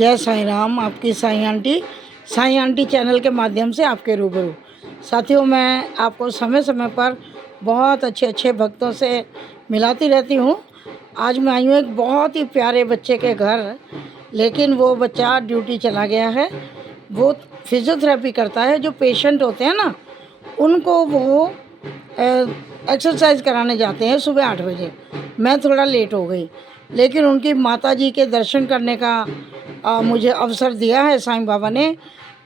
जय साईं राम। आपकी Sai aunty channel के माध्यम से आपके रूबरू। साथियों, मैं आपको समय समय पर बहुत अच्छे अच्छे भक्तों से मिलाती रहती हूँ। आज मैं आई हूँ एक बहुत ही प्यारे बच्चे के घर, लेकिन वो बच्चा ड्यूटी चला गया है। वो फिजियोथेरेपी करता है। जो पेशेंट होते हैं ना, उनको वो एक्सरसाइज कराने जाते हैं सुबह 8 बजे। मैं थोड़ा लेट हो गई, लेकिन उनकी माताजी के दर्शन करने का मुझे अवसर दिया है साईं बाबा ने।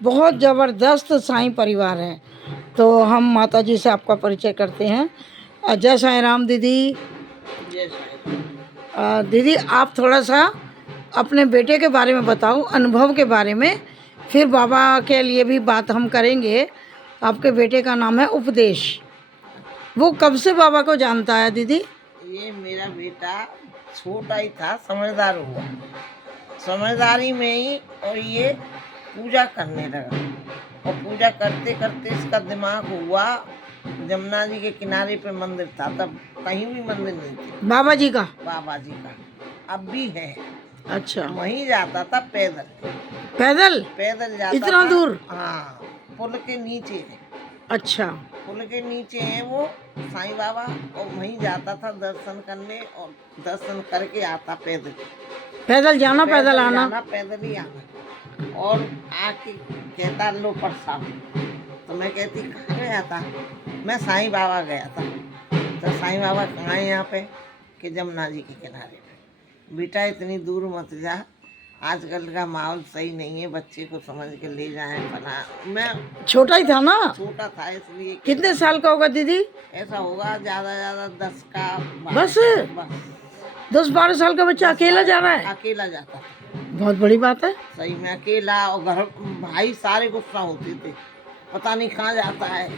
बहुत ज़बरदस्त साईं परिवार है। तो हम माताजी से आपका परिचय करते हैं। जय साईं राम दीदी। दीदी, आप थोड़ा सा अपने बेटे के बारे में बताओ, अनुभव के बारे में। फिर बाबा के लिए भी बात हम करेंगे। आपके बेटे का नाम है उपदेश। वो कब से बाबा को जानता है दीदी? ये मेरा बेटा छोटा ही था, समझदार हुआ, समझदारी में ही, और ये पूजा करने लगा। और पूजा करते करते इसका दिमाग हुआ, जमुना जी के किनारे पे मंदिर था, तब कहीं भी मंदिर नहीं थे। बाबा जी का? बाबा जी का अब भी है। अच्छा। वहीं जाता था पैदल। पैदल? पैदल जाता इतना था। दूर? हाँ, पुल के नीचे है। अच्छा। पुल के नीचे है वो साईं बाबा, और वहीं जाता था दर्शन करने, और दर्शन करके आता पैदल। पैदल जाना, पैदल आना? पैदल ही आना। और आके कहता लो प्रसाद। तो मैं कहती कहाँ गया था? मैं साईं बाबा गया था। तो साईं बाबा कहाँ है यहाँ पे? कि जमुना जी के किनारे पे। बेटा इतनी दूर मत जा, आजकल का माहौल सही नहीं है, बच्चे को समझ के ले जाए बना। मैं छोटा ही था ना? छोटा था, इसलिए। कितने साल का होगा दीदी? ऐसा होगा ज्यादा 10 का। बस? बस 10-12 साल का बच्चा अकेला जा रहा है? अकेला जाता। बहुत बड़ी बात है। सही में अकेला। और घर भाई सारे गुस्सा होते थे, पता नहीं कहाँ जाता है,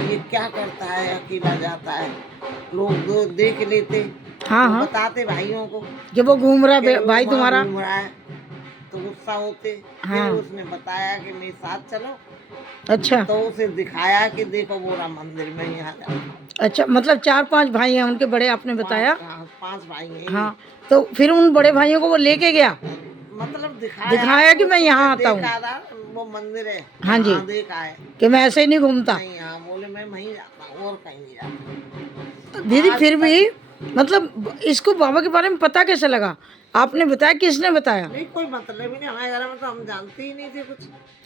ये क्या करता है, अकेला जाता है। लोग देख लेते। हाँ हाँ। बताते भाइयों को जब वो घूम रहा है भाई तुम्हारा, घूम रहा है, तो गुस्सा होते। हाँ। फिर उसने बताया कि मेरे साथ चलो। अच्छा। तो उसे दिखाया कि देखो बोरा मंदिर में यहाँ जाता। अच्छा, मतलब 4-5 भाई हैं उनके बड़े, आपने बताया? 5 भाई हैं। हाँ, तो फिर उन बड़े भाइयों को वो लेके गया, मतलब दिखाया कि मैं यहाँ आता हूँ। वो मंदिर है। हाँ जी। देखा है कि मैं ऐसे ही नहीं घूमता। नहीं, हाँ बोले मैं वहीं जाता हूँ और कहीं नहीं जाता। दीदी, फिर भी मतलब इसको बाबा के बारे में पता कैसे लगा? आपने बताया, किसने बताया? नहीं, कोई मतलब ही नहीं, हमारे घर में तो हम जानते ही नहीं थे कुछ।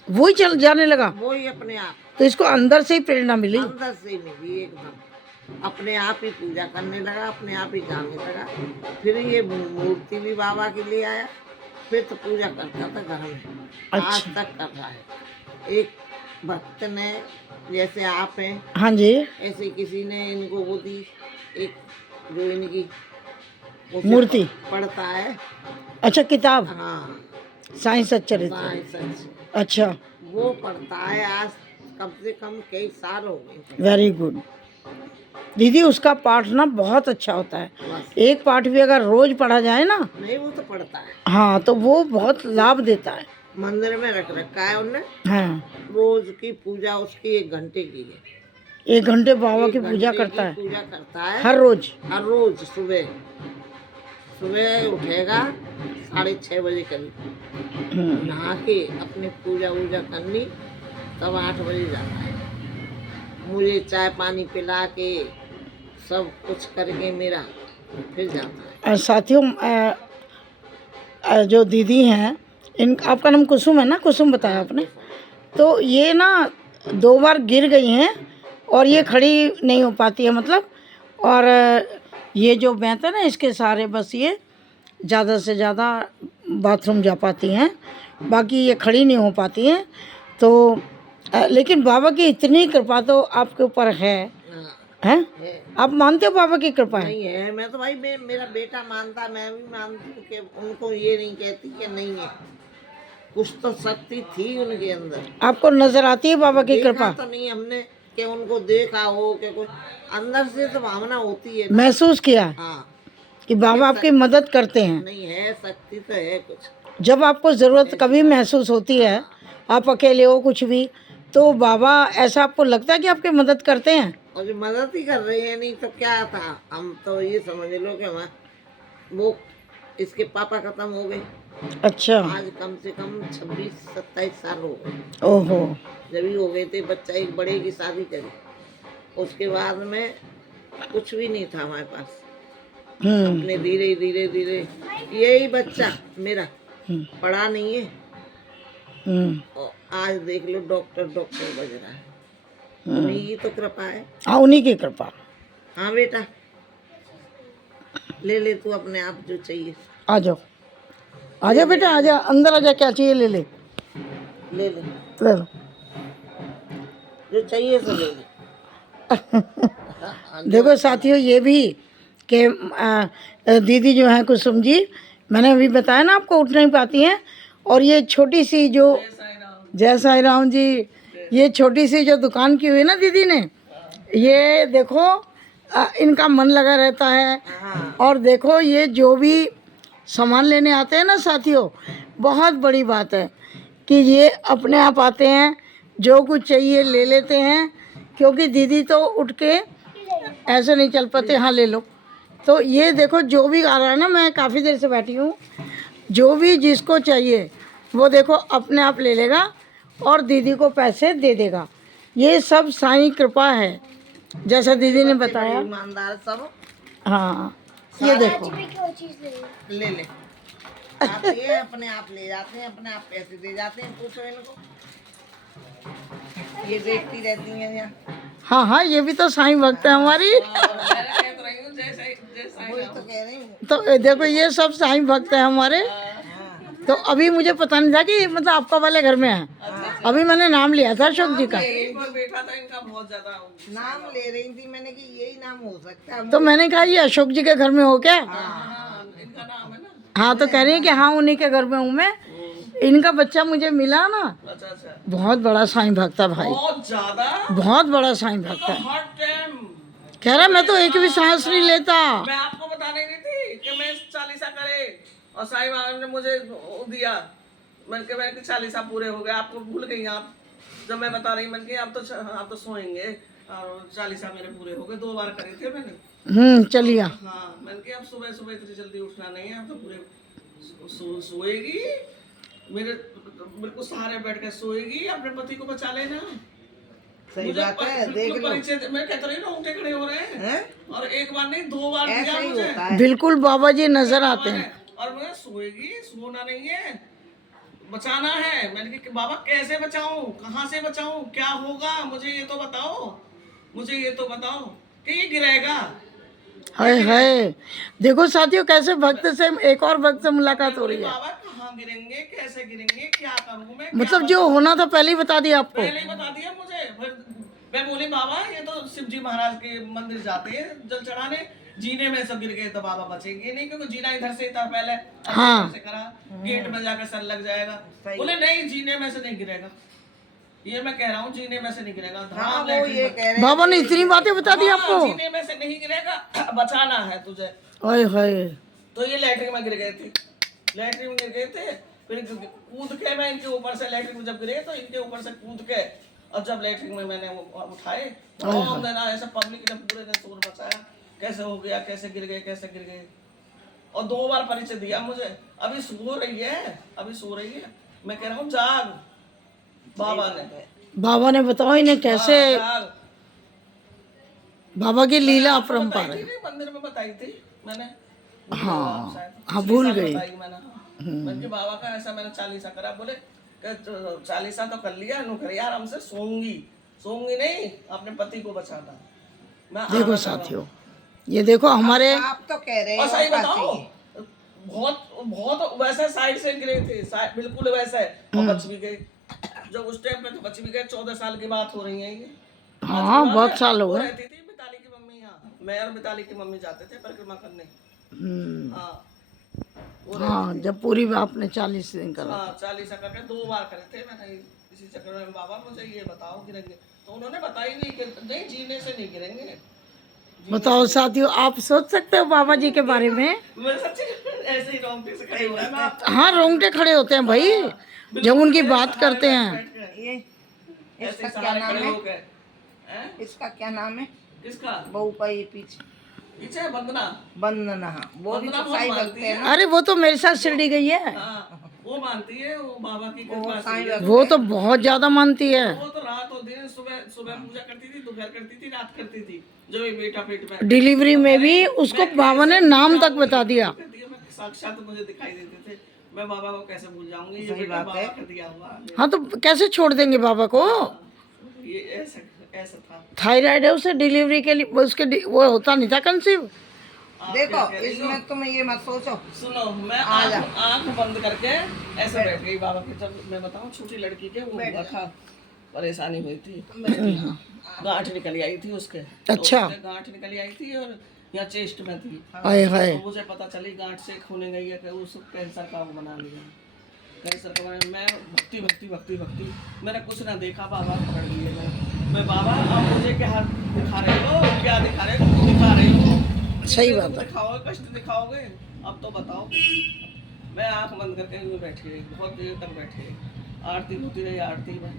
वो ही चल जाने लगा? वो ही अपने आप। तो इसको अंदर से ही प्रेरणा मिली? अंदर से ही मिली एकदम। अपने आप ही पूजा करने लगा, अपने आप ही जाने लगा। फिर ये मूर्ति भी बाबा के लिए आया। फिर तो पूजा करता था घर में। अच्छा। आज तक कर रहा है। एक भक्त ने, जैसे आप हैं, हाँ जी, ऐसे किसी ने इनको वो दी, एक जो इनकी मूर्ति पढ़ता है। अच्छा, किताब? हाँ, साईं सच्चरित्र। साईं सच। अच्छा, वो पढ़ता है। आज कम से कम कई साल हो गए। वेरी गुड दीदी। उसका पाठ ना बहुत अच्छा होता है। एक पाठ भी अगर रोज पढ़ा जाए ना, नहीं वो तो पढ़ता है, हाँ, तो वो बहुत लाभ देता है। मंदिर में रख रखा है उन्होंने। हाँ, रोज की पूजा उसकी 1 घंटे की है। 1 घंटे बाबा की पूजा करता है? पूजा करता है हर रोज? हर रोज। सुबह उठेगा 6:30 बजे करीब, नहा के अपनी पूजा वूजा करनी, तब 8 बजे जाता है। मुझे चाय पानी पिला के सब कुछ करके मेरा फिर जाता है। साथियों, जो दीदी हैं, इन आपका नाम कुसुम है ना? कुसुम बताया आपने। तो ये ना 2 बार गिर गई हैं और ये खड़ी नहीं हो पाती है, मतलब। और ये जो बैत है ना, इसके सहारे बस ये ज़्यादा से ज़्यादा बाथरूम जा पाती हैं, बाकी ये खड़ी नहीं हो पाती हैं। तो लेकिन बाबा की इतनी कृपा तो आपके ऊपर है। हैं? आप मानते हो बाबा की कृपा है? नहीं है, मैं तो भाई मेरा बेटा मानता, मैं भी मानती हूँ कि उनको ये नहीं कहती कि नहीं है। कुछ तो शक्ति थी उनके अंदर। आपको नजर आती है बाबा की कृपा? तो नहीं हमने कि उनको देखा हो कि कोई, अंदर से तो भावना होती है। महसूस किया? हाँ, कि बाबा आपकी मदद करते हैं। नहीं है, शक्ति तो है कुछ। जब आपको ज़रूरत कभी महसूस होती है, आप अकेले हो कुछ भी, तो बाबा ऐसा आपको लगता है कि आपकी मदद करते हैं? और जो मदद ही कर रहे हैं, नहीं तो क्या था। हम तो ये समझ लो कि वो इसके पापा खत्म हो गए, अच्छा। आज कम से कम 26-27 साल हो गए। ओहो। जब ही हो गए थे, बच्चा एक बड़े की शादी करी, उसके बाद में कुछ भी नहीं था हमारे पास। अपने धीरे धीरे धीरे यही बच्चा मेरा पढ़ा नहीं है, और आज देख लो डॉक्टर डॉक्टर बज रहा है। उन्हीं की तो कृपा है। हाँ, उन्हीं की कृपा। हाँ बेटा, ले ले तू अपने आप जो चाहिए। आ जाओ, आ जा बेटा, आ जा, अंदर आ जा, क्या चाहिए ले ले। ले ले ले लो। जो चाहिए सो ले ले। देखो साथियों, ये भी कि दीदी जो है कुसुम जी, मैंने अभी बताया ना आपको, उठ नहीं पाती हैं। और ये छोटी सी जो, जय साई राम जी, ये छोटी सी जो दुकान की हुई ना दीदी ने, ये देखो इनका मन लगा रहता है। और देखो ये जो भी सामान लेने आते हैं ना साथियों, बहुत बड़ी बात है कि ये अपने आप आते हैं, जो कुछ चाहिए ले लेते हैं, क्योंकि दीदी तो उठ के ऐसे नहीं चल पाते। हाँ ले लो। तो ये देखो जो भी आ रहा है ना, मैं काफ़ी देर से बैठी हूँ, जो भी जिसको चाहिए वो देखो अपने आप ले लेगा और दीदी को पैसे दे देगा। ये सब साईं कृपा है, जैसा दीदी ने बताया। ईमानदार सब। हाँ, ये देखो ले ले आते हैं, अपने आप ले जाते हैं, अपने आप पैसे दे जाते हैं। पूछो इनको, ये देखती रहती हैं यहाँ। हाँ हाँ, ये भी तो साईं भक्त है हमारी। वही तो कह रही हूँ। तो देखो ये सब साईं भक्त है हमारे। तो अभी मुझे पता नहीं था कि ये मतलब आपका वाले घर में है। अभी मैंने नाम लिया था अशोक जी का, बैठा था इनका बहुत ज्यादा नाम ले रही थी मैंने कि यही नाम हो सकता है। तो मैंने कहा ये अशोक जी के घर में हो क्या? इनका नाम है ना। हाँ, तो कह रही है कि हाँ उन्हीं के घर में हूँ मैं। इनका बच्चा मुझे मिला ना, अच्छा। बहुत बड़ा साईं भक्त है भाई, बहुत ज्यादा, बहुत बड़ा साईं भक्त है। हर टाइम कह रहा मैं तो एक भी सांस नहीं लेता। मैं आपको बताने नहीं थी कि मैं 40 करे, और साईं बाबा ने मुझे वो दिया। मैंने 40 पूरे हो गए, आपको भूल गई आप। जब मैं बता रही, मैंने आप तो सोएंगे, और 40 मेरे पूरे हो गए। 2 बार करे थे मैंने। चलिए। हाँ, मैंने अब सुबह सुबह इतनी जल्दी उठना नहीं है, अब तो पूरे सोएगी, मेरे बिल्कुल सहारे बैठ कर सोएगी, अपने पति को बचा लेना। सही बात है, देख लो। मैं कहता रही रोंगटे खड़े हो रहे हैं, और एक बार नहीं 2 बार दिया मुझे। बिल्कुल बाबा जी नजर आते हैं। और मैं सोएगी, सोना नहीं है, बचाना है। मैंने कहा बाबा कैसे बचाऊं, कहाँ से बचाऊं, क्या होगा, मुझे ये तो बताओ, मुझे ये तो बताओ कि ये गिरेगा। हाय हाय, देखो साथियों कैसे भक्त से एक और भक्त से मुलाकात हो रही है। बाबा कहाँ गिरेंगे, कैसे गिरेंगे, क्या करूँ मैं? मतलब जो होना था पहले ही बता दिया आपको। पहले ही बता दिया मुझे। फिर मैं बोली बाबा ये तो शिव जी महाराज के मंदिर जाते हैं जल चढ़ाने, जीने में सब गिर गए तो बाबा बचेंगे नहीं, क्योंकि जीना इधर से था पहले। हाँ, से करा, गेट में जाकर सर लग जाएगा। बोले नहीं, जीने में से नहीं गिरेगा। ये मैं कह रहा हूँ, जीने में से नहीं गिरेगा। बाबा ने इतनी बातें बता दी आपको। जीने में से नहीं गिरेगा, बचाना है तुझे। हाय हाय। तो ये लैट्रिन में गिर गए थे, लैट्रिन में गिर गए थे। फिर कूद के मैं इनके ऊपर से, लैट्रिन में जब गिरे तो इनके ऊपर से कूद के, और जब लैट्रिन में मैंने वो उठाए, ऐसा पब्लिक ने पूरे ने शोर मचाया, कैसे हो गया, कैसे गिर गए, कैसे गिर गए। और 2 बार परिचय दिया मुझे। अभी सो रही है, अभी सो रही है। मैं कह रहा हूँ जाग, बाबा ने बताओ इन्हें कैसे। बाबा की लीला अपरंपार है। मंदिर में बताई थी मैंने। हाँ हाँ, भूल गई मैंने। बाबा का ऐसा मैंने 40 करा। बोले 40 तो कर लिया, नुकरिया आराम से सोऊंगी नहीं, अपने पति को बचाना। देखो साथियों, ये देखो हमारे, आप तो कह रहे हैं, सही बताओ, बहुत वैसे साइड से गिरे थे, बिल्कुल वैसे, और बच भी गए। जब उस टाइम पे तो बच भी गए। 14 साल की बात हो रही है ये। हाँ, बहुत साल हो गए। रहती थी मिताली की मम्मी यहाँ, मैं और मिताली की मम्मी जाते थे परिक्रमा करने। हाँ, जब पूरी आपने 40 दिन करा। हाँ, 40 करके 2 बार करे थे मैंने। इसी चक्कर में बाबा मुझे ये बताओ गिरेंगे, तो उन्होंने बताई नहीं कि नहीं, जीने से नहीं गिरेंगे। बताओ साथियों, आप सोच सकते हो बाबा जी के बारे में। मैं सच्ची ऐसे ही रोंगटे से खड़े हो रहा है। हाँ, रोंगटे खड़े होते हैं भाई जब उनकी बात करते हैं। ये इसका क्या नाम है? इसका क्या नाम है? किसका? बहू का ये पीछे पीछे है वंदना। वंदना, हाँ, वो भी वंदना तो बहुत साईं मानती भक्त है है। ना। अरे वो तो मेरे साथ शिरडी गई है, हाँ, वो मानती है, वो बाबा की वो कृपा से साईं है। भक्त वो है। तो बहुत ज्यादा मानती है। वो तो रात और दिन, सुबह सुबह पूजा करती थी, दोपहर करती थी, रात करती थी, जो ये बेटा पेट में। डिलीवरी तो में कह भी रही, उसको मैं बाबा ने कैसे नाम भूल तक बता जाऊंगी? दिया। वो कहती है, मैं साक्षात मुझे दिखाई देते थे, मैं बाबा को कैसे भूल जाऊंगी, ये सही बेटा बात है। बाबा का दिया हुआ है। हाँ तो कैसे छोड़ देंगे बाबा को। ये ऐसा ऐसा था। थायराइड है उसे, डिलीवरी के लिए उसके वो होता नहीं था कंसीव। आप देखो क्या कह रही हो? इसमें तुम ये मत सोचो। सुनो, मैं आ जा। आंख बंद करके ऐसे बैठ गई बाबा के। जब मैं बताऊं, छोटी लड़की के वो हुआ था, परेशानी हुई थी, गांठ निकली आई थी उसके। अच्छा। तो उसके गांठ निकली आई थी और यहाँ चेस्ट में थी। हाय हाय। तो मुझे पता चली गांठ से खूने गई है कि उस कैंसर का वो बना लिया, कैंसर का बना। मैं भक्ति भक्ति भक्ति भक्ति, मैंने कुछ ना देखा, बाबा पकड़ लिए मैं बाबा अब मुझे क्या दिखा रहे हो, क्या दिखा रहे हो, दिखा रहे हो, सही कितने बात दुख है। दिखाओगे, कष्ट दिखाओगे, अब तो बताओ। मैं आंख बंद करके यूं बैठी रही, बहुत देर तक बैठी रही, आरती होती रही, आरती में।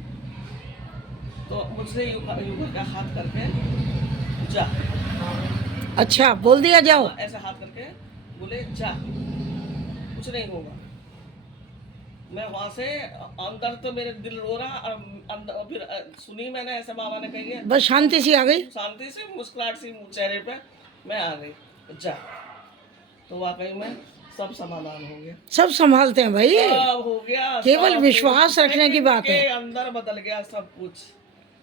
तो मुझसे यूं करके हाथ करके जा, अच्छा बोल दिया जाओ। ऐसे हाथ करके बोले जा, कुछ नहीं होगा। मैं वहां से अंदर तो मेरे दिल रो रहा, और अंदर फिर सुनी मैंने ऐसे बाबा ने कही है, बस शांति सी आ गई। शांति से मुस्कुराहट सी चेहरे पे मैं आ गई, जा। तो वाकई में सब समाधान हो गया, सब संभालते हैं भाई, सब हो गया, केवल सब विश्वास कुछ। रखने की बात है। के अंदर बदल गया सब कुछ।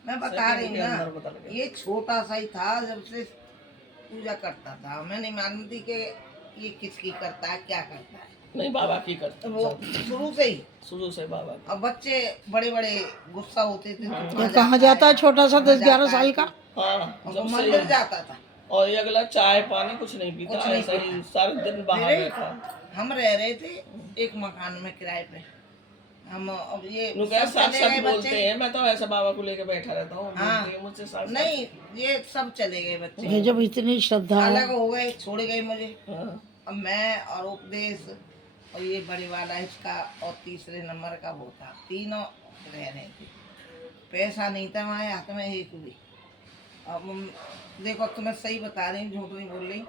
मैं बता रही हूँ के अंदर ना, बदल गया। ये छोटा सा ही था जब से पूजा करता था। मैं नहीं मानती कि ये किसकी करता है, क्या करता है। नहीं, बाबा की करते वो शुरू से ही। शुरू से बाबा की। अब बच्चे बड़े बड़े गुस्सा होते थे तो ये कहाँ जाता है छोटा सा 10-11 साल का। हाँ, और जब वो से मंदिर जाता था। और ये अगला चाय पानी कुछ नहीं पीता, कुछ नहीं ऐसा ही सारे दिन बाहर मेरे रहता। हम रह रहे थे एक मकान में किराए पे। हम अब ये नु क्या सब साथ चले साथ गए बोलते बच्चे। हैं, मैं तो ऐसे बाबा को लेके बैठा रहता हूँ, हाँ। बोलते हैं मुझसे साथ साथ। नहीं, ये सब चले गए बच्चे, ये जब इतनी श्रद्धा अलग है। हो गए, छोड़ गए मुझे। हाँ। अब मैं और उपदेश और ये बड़े वाला इसका और तीसरे नंबर का वो था, तीनों रह रहे थे। पैसा नहीं था हमारे हाथ में एक भी। अब देखो तुम्हें सही बता रही हूँ, झूठ नहीं बोल रही,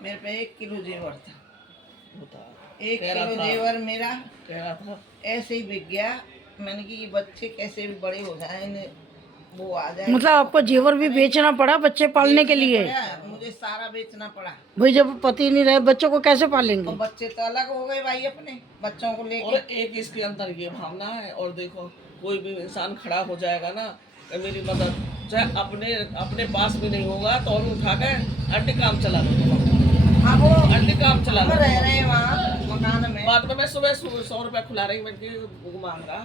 मेरे पे 1 किलो जेवर था। होता 1 कह रहा किलो था। जेवर मेरा कह रहा था ऐसे ही बिक गया। मैंने कि ये बच्चे कैसे भी बड़े हो जाए, इन्हें वो आ जाए। मतलब आपको जेवर भी बेचना पड़ा बच्चे पालने के लिए। मुझे सारा बेचना पड़ा। भाई जब पति नहीं रहे बच्चों को कैसे और पालेंगे। बच्चे तो अलग हो गए भाई अपने बच्चों को और लेके। एक इसके अंदर ये भावना है। और देखो, कोई भी इंसान खड़ा हो जाएगा ना कि मेरी मदद, चाहे अपने अपने पास भी नहीं होगा तो और उठा के अंडे काम चला लो, हाँ, वो अंडे काम चला हम लो। रह रहे हैं वहाँ मकान में। बाद में मैं सुबह 100 रुपया खुला रही, मैं वो मांग रहा,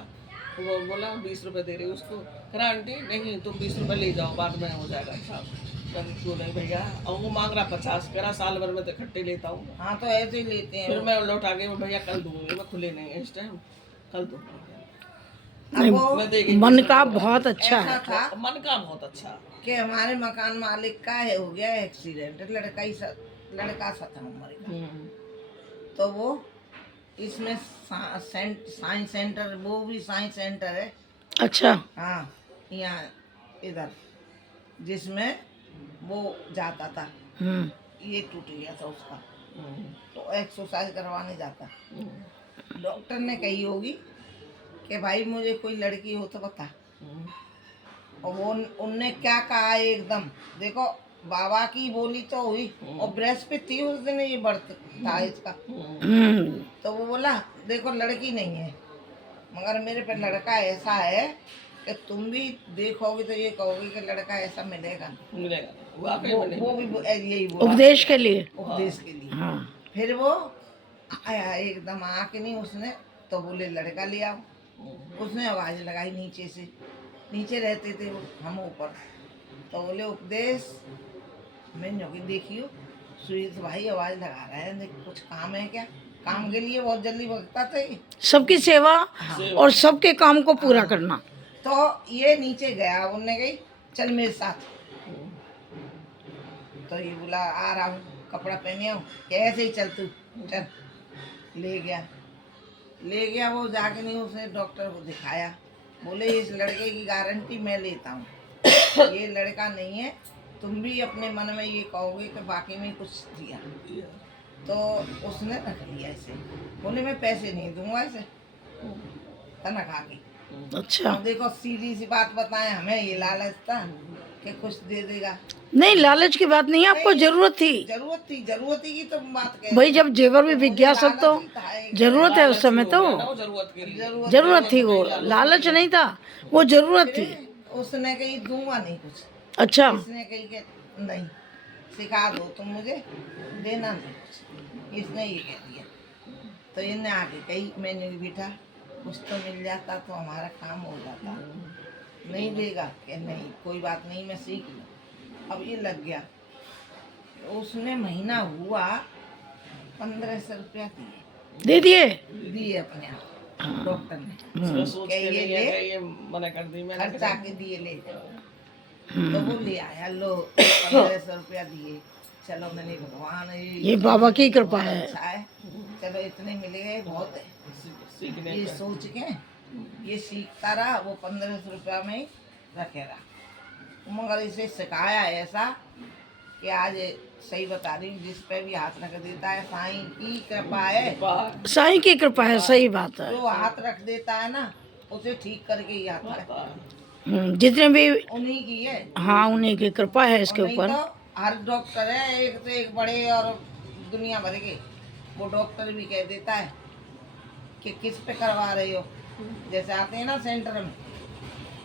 वो बोला 20 रुपए दे रही उसको। कह रहा आंटी नहीं, तुम 20 रुपए ले जाओ, बाद में हो जाएगा साहब। क्यों नहीं भैया, और वो मांग रहा 50। कह रहा साल भर में तो इकट्ठे लेता हूँ। हाँ तो ऐसे ही लेते हैं। फिर मैं लौटा के भैया कल दूंगी, मैं खुले नहीं है इस टाइम, कल दूंगी। नहीं, अब वो मैं देगी मन का बहुत अच्छा ऐसा है। था मन का बहुत अच्छा। कि हमारे मकान मालिक का है, हो गया एक्सीडेंट, लड़का 7 नंबर का। तो वो इसमें साइंस सेंटर, वो भी साइंस सेंटर है। अच्छा। हाँ, यहाँ इधर जिसमें वो जाता था, ये टूट गया था उसका, तो एक्सरसाइज करवाने जाता। डॉक्टर ने कही होगी कि भाई मुझे कोई लड़की हो तो बता। और वो उनने क्या कहा एकदम, देखो बाबा की बोली तो हुई। और बृहस्पति थी उस दिन, ये व्रत था इसका। तो वो बोला देखो लड़की नहीं है, मगर मेरे पे लड़का ऐसा है कि तुम भी देखोगे तो ये कहोगे कि लड़का ऐसा मिलेगा। मिलेगा वाकई में नहीं वो भी यही बोला उपदेश के लिए। उपदेश के लिए। हाँ। फिर वो आया एकदम, आके नहीं उसने तो बोले लड़का ले आओ। उसने आवाज़ लगाई नीचे से, नीचे रहते थे हम ऊपर, तो बोले उपदेश मैं न्योकी देखियो सुरेश भाई आवाज़ लगा रहा है, कुछ काम है क्या। काम के लिए बहुत जल्दी भगता था ये। सबकी सेवा और सबके काम को पूरा करना। तो ये नीचे गया, उनने गई चल मेरे साथ। तो ये बोला आ रहा हूँ, कपड़ा पहने आओ, कैसे ही चल तू चल। ले गया वो, जाके नहीं उसने डॉक्टर को दिखाया। बोले इस लड़के की गारंटी मैं लेता हूँ, ये लड़का नहीं है, तुम भी अपने मन में ये कहोगे कि बाकी में कुछ दिया, तो उसने रख लिया ऐसे, बोले मैं पैसे नहीं दूंगा ऐसे तनख्वाह की। अच्छा, अब देखो सीधी सी बात बताएं, हमें ये लालच था कि कुछ दे देगा। नहीं लालच की बात नहीं है, आपको जरूरत थी। जरूरत थी की तो बात कह भाई जब जेवर भी बिक गया सब तो लालच ही था एक। जरूरत है उस समय तो, ना वो जरूरत के लिए। जरूरत थी, वो लालच नहीं था, वो जरूरत थी। उसने कही दूंगा नहीं कुछ, अच्छा, इसने कही कि नहीं सिखा दो तुम मुझे, देना नहीं कुछ, इसने ये कह दिया। तो इन्हें आगे कही, मैंने भी बेटा कुछ तो मिल जाता तो हमारा काम हो जाता, नहीं देगा कि नहीं कोई बात नहीं मैं सीख लूँ। अब ये लग गया, उसने महीना हुआ 1500 रुपया दिए अपने आप डॉक्टर ने, मैं सोच क्या के ये नहीं है ले? कि ये मना कर दी मैंने। खर्चा के दिए ले जाओ। तो वो ले आया, लो 1500 रुपया दिए। चलो मैंने भगवान ये बाबा की कृपा बहुत है। अच्छा है, चलो इतने मिल गए बहुत है, सीखने ये का। सोच के ये सीखता रहा। वो 1500 रुपया में ही रखे रहा, मगर इसे सिखाया ऐसा कि आज सही बता रही हूँ, जिस पे भी हाथ रख देता है साईं की कृपा है। साईं की कृपा है, सही बात है। जो हाथ रख देता है ना उसे ठीक करके ही आता है, जितने भी, उन्हीं की है। हाँ उन्हीं की कृपा है इसके और नहीं ऊपर। तो हर डॉक्टर है एक से एक बड़े और दुनिया भर के, वो डॉक्टर भी कह देता है कि किस पे करवा रहे हो। जैसे आते हैं ना सेंटर में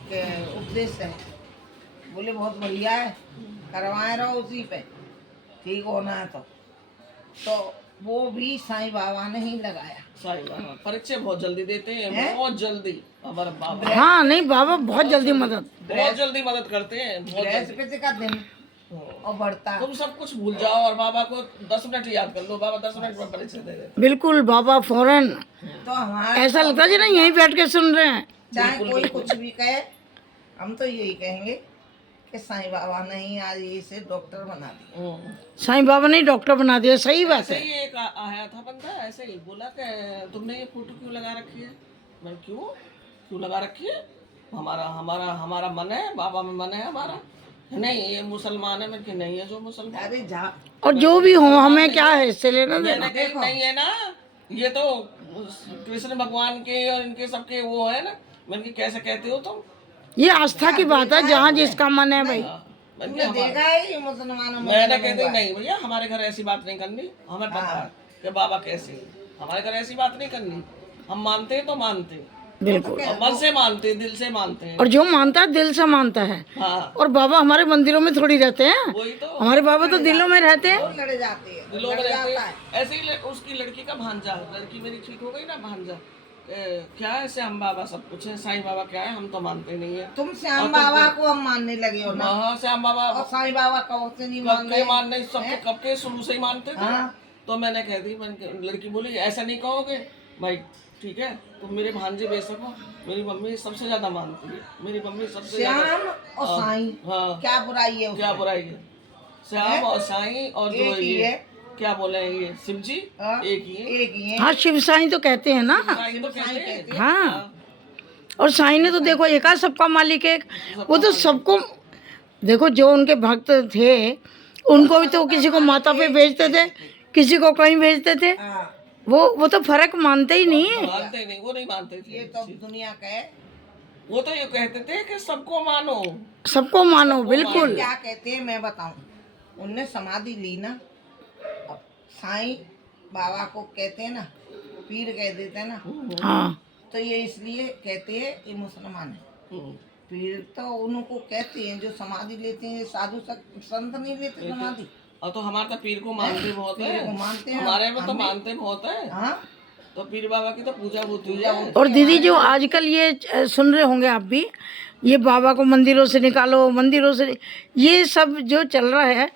कि उपदेश है, बोले बहुत बढ़िया है करवाए रहो उसी पे, ठीक होना है तो वो भी साईं बाबा ने ही लगाया। साईं बाबा परीक्षा बहुत जल्दी देते हैं, हैं? बहुत जल्दी। हमारे बाबा हाँ नहीं बाबा बहुत जल्दी मदद। बहुत जल्दी मदद करते हैं, बहुत जल्दी। बृहस्पति का दिन और बढ़ता। तुम सब कुछ भूल जाओ और बाबा को 10 मिनट याद कर लो, बाबा 10 मिनट में परीक्षा दे देते। बिल्कुल बाबा फौरन, तो हमारा ऐसा लगता है जी ना यहीं बैठ के सुन रहे हैं। चाहे कोई कुछ भी कहे, हम तो यही कहेंगे कि साईं बाबा ने ही आज इसे डॉक्टर बना दिया। साईं बाबा ने डॉक्टर बना दिया, सही बात ऐसे है। ही एक आया था बंदा, ऐसे ही बोला कि तुमने ये फोटो क्यों लगा रखी है। मैं क्यों लगा रखी है, हमारा हमारा हमारा मन है, बाबा में मन है हमारा। नहीं ये मुसलमान है, मैं नहीं है जो मुसलमान। अरे जा और जो भी हो हमें क्या है इससे लेना देना। मैंने कही नहीं है ना, ये तो कृष्ण भगवान के और इनके सबके वो है ना। मैंने कहा कैसे कहते हो तुम। ये आस्था की बात है, जहाँ जिसका मन है भाई। तुमने देखा है ये मुसलमानों में मैंने कहते नहीं भैया हमारे घर ऐसी बात नहीं करनी, हमें पता है कि बाबा कैसे हैं। हमारे घर ऐसी बात नहीं करनी, हम मानते हैं तो मानते हैं, बिल्कुल, और मन से मानते हैं, दिल से मानते हैं। और जो मानता है दिल से मानता है। हाँ और बाबा हमारे मंदिरों में थोड़ी रहते हैं, वही तो, हमारे बाबा तो दिलों में रहते हैं। लड़ जाते हैं, दिलों में रहते हैं। ऐसे ही उसकी लड़की का भांजा, लड़की मेरी ठीक हो गई ना, भांजा क्या है श्याम बाबा सब कुछ है, साईं बाबा क्या है हम तो मानते नहीं है। तुम श्याम बाबा को हम मानने लगे हो ना, हाँ श्याम बाबा और साईं बाबा कब से नहीं कब मान के रहे? मान नहीं, सबके कब के शुरू से ही मानते थे। हाँ। तो मैंने कह दी, लड़की बोली ऐसा नहीं कहोगे भाई, ठीक है तुम मेरे भांजे बेसको, मेरी मम्मी सबसे ज्यादा मानती है, मेरी मम्मी सबसे श्याम ज्यादा। और साईं हाँ क्या बुराई है क्या बुराई है, श्याम और साईं और जो एक ही ये है। क्या बोले ये शिव जी हाँ, एक ही है। एक ही है। हाँ शिव साईं तो कहते हैं ना। साईं तो कहते हैं। हाँ, और साईं ने तो देखो एक है, सबका मालिक एक, वो तो सबको देखो, जो उनके भक्त थे उनको भी तो किसी को माता पे भेजते थे, किसी को कहीं भेजते थे। हाँ, वो तो फर्क मानते ही नहीं है। मानते ही नहीं, वो नहीं मानते थे। ये तो दुनिया का है। वो तो ये कहते थे कि सबको मानो। सबको मानो, बिल्कुल। क्या कहते हैं मैं बताऊं, उनने समाधि ली ना, अब साईं बाबा को कहते हैं ना, पीर कह देते हैं ना, हाँ तो ये इसलिए कहते हैं ये मुसलमान है। पीर तो उनको कहते हैं जो समाधि लेते हैं, साधु संत नहीं लेते समाधि। और तो हमारे तो पीर को मानते बहुत है, पीर को मानते हैं, हमारे में तो हम भी। मानते बहुत है। हाँ, तो पीर बाबा की तो पूजा होती है। और दीदी जो आजकल ये सुन रहे होंगे आप भी, ये बाबा को मंदिरों से निकालो, मंदिरों से, ये सब जो चल रहा है,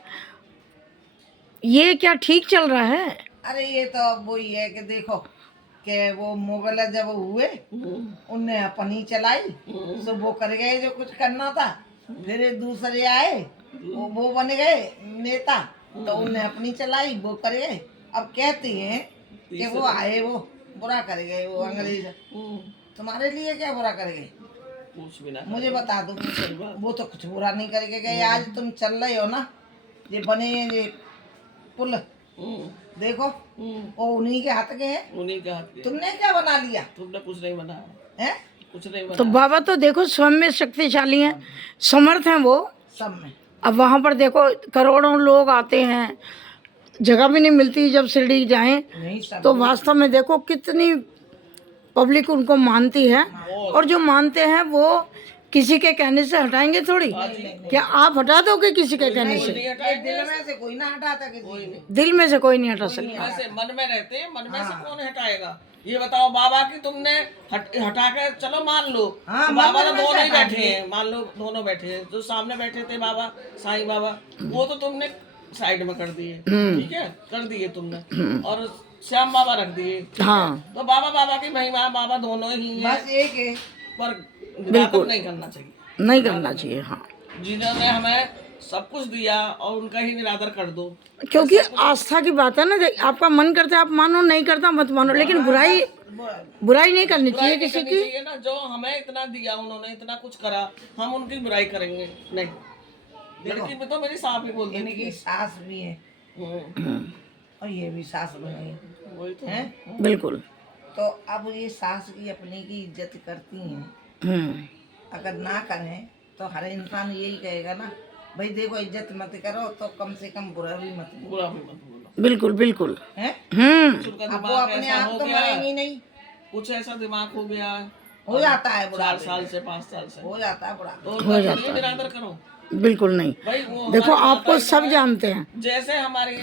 ये क्या ठीक चल रहा है? अरे ये तो अब वही है कि देखो कि वो मुगल जब हुए उनने अपनी चलाई, तो वो कर गए जो कुछ करना था, फिर दूसरे आए वो बन गए नेता, तो उनने अपनी चलाई, वो कर गए। अब कहते हैं कि वो आए वो बुरा कर गए, वो अंग्रेज तुम्हारे लिए क्या बुरा कर गए, कुछ भी ना मुझे बता दो, वो तो कुछ बुरा नहीं करके गए। आज तुम चल रहे हो ना, ये बने ये पुल देखो, वो उन्हीं के हाथ के हैं। उन्हीं का हाथ के। तुमने क्या बना लिया तुमने कुछ नहीं बनाया, है? कुछ नहीं बनाया। तो बाबा तो देखो स्वयं में शक्तिशाली हैं, समर्थ हैं वो। सब में अब वहाँ पर देखो करोड़ों लोग आते हैं, जगह भी नहीं मिलती जब शिरडी जाएं, नहीं, सब तो वास्तव में देखो कितनी पब्लिक उनको मानती है। और जो मानते हैं वो किसी के कहने से हटाएंगे थोड़ी। क्या आप हटा दोगे किसी के कहने से? नहीं ये हटाएंगे, दिल में से कोई ना हटाता किसी को। दिल में से कोई नहीं हटा सकता। वैसे मन में रहते हैं, मन में से कौन हटाएगा? ये बताओ बाबा की तुमने हटा के चलो मान लो, हाँ, तो मन बाबा में तो से दोनों ही हटा बैठे दिए। हैं, मान लो दोनों बैठे हैं, जो सामने बैठे थे बाबा साईं बाबा, वो तो तुमने साइड में कर दिए, ठीक है, कर दिए तुमने, और श्याम बाबा रख दिए। हाँ, तो बाबा बाबा की महिमा, बाबा दोनों ही हैं, बस एक है। पर निरादर नहीं करना चाहिए। नहीं करना चाहिए। हाँ, जिन्होंने हमें सब कुछ दिया और उनका ही निरादर कर दो। क्योंकि आस्था की बात है ना। आपका मन करता है आप मानो, नहीं करता मत मानो, लेकिन बुराई नहीं करनी चाहिए बुराई किसी करनी की। चाहिए ना, जो हमें इतना दिया, उन्होंने इतना कुछ करा, हम उनकी बुराई करेंगे नहीं। लड़की भी तो मेरी साफ ही बोल देती इनकी सास भी है और ये भी सास बनी है, वही तो हैं? बिल्कुल। तो अब ये सास की अपनी की इज्जत करती हैं। अगर ना करें तो हर इंसान यही कहेगा ना, भाई देखो इज्जत मत करो तो कम से कम बुरा भी मत बोलो, बुरा भी मत बोलो। बिल्कुल बिल्कुल। हैं? उनका अब वो दिमाग अपने ऐसा आप हो तो गया, मरेंगी नहीं। कुछ ऐसा दिमाग हो गया, हो जाता है 4 बुढ़ापे साल में। से 5 साल से, हो जाता है बुढ़ा। तो उनका थोड़ी निरादर करो बिल्कुल नहीं। भाई। वो देखो हमारी आपको माताएं सब तो हैं, जानते हैं। जैसे हमारी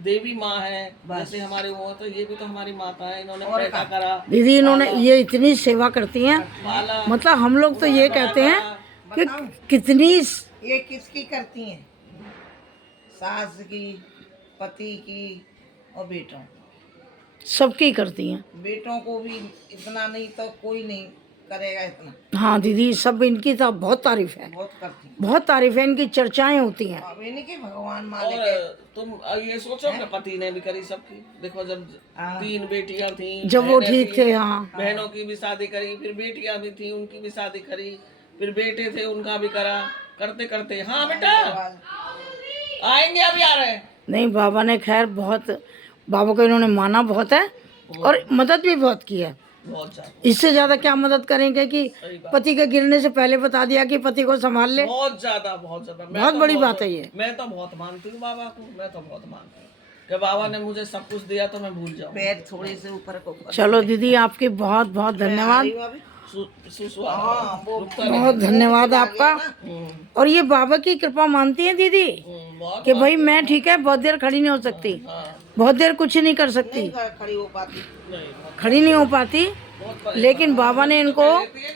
देवी माँ है, जैसे हमारी वो, तो ये भी तो हमारी माता है, इन्होंने पैदा करा, दीदी इन्होंने ये इतनी सेवा करती हैं, पाला, मतलब हम लोग तो ये कहते हैं कि बताऊं? कितनी ये किसकी करती हैं? सास की, पति की और बेटों। सबकी करती हैं। बेटों को भी इतना नहीं तो कोई नहीं करेगा इतना। हाँ दीदी, सब इनकी तो बहुत तारीफ है, बहुत करती हैं। बहुत तारीफ है, इनकी चर्चाएं होती हैं। अब इनके भगवान और मालिक है। तुम ये सोचो कि पति ने भी करी सबकी। देखो जब 3 बेटियां थी, जब वो बहनें ठीक थी, थे। हाँ, बहनों की भी शादी करी, फिर बेटियां भी थी उनकी भी शादी करी, फिर बेटे थे उनका भी करा, करते करते। हाँ बेटा आएंगे, अभी आ रहे हैं। नहीं बाबा ने खैर बहुत, बाबा को इन्होंने माना बहुत है और मदद भी बहुत की है। बहुत ज्यादा, इससे ज्यादा क्या मदद करेंगे कि सही बात। पति के गिरने से पहले बता दिया कि पति को संभाल ले। बहुत ज्यादा, बहुत ज्यादा। मैं बहुत तो बड़ी बात है ये। मैं तो बहुत मानती हूँ बाबा को, मैं तो बहुत मानती हूँ कि बाबा ने मुझे सब कुछ दिया तो मैं भूल जाऊँ। पैर थोड़े से ऊपर को कर। चलो दीदी, आपके बहुत बहुत धन्यवाद, बहुत धन्यवाद आपका। और ये बाबा की कृपा मानती है दीदी कि भाई मैं ठीक है, बहुत देर खड़ी नहीं हो सकती, बहुत देर कुछ नहीं कर सकती, खड़ी हो पाती। खड़ी नहीं हो पाती, लेकिन बाबा ने इनको,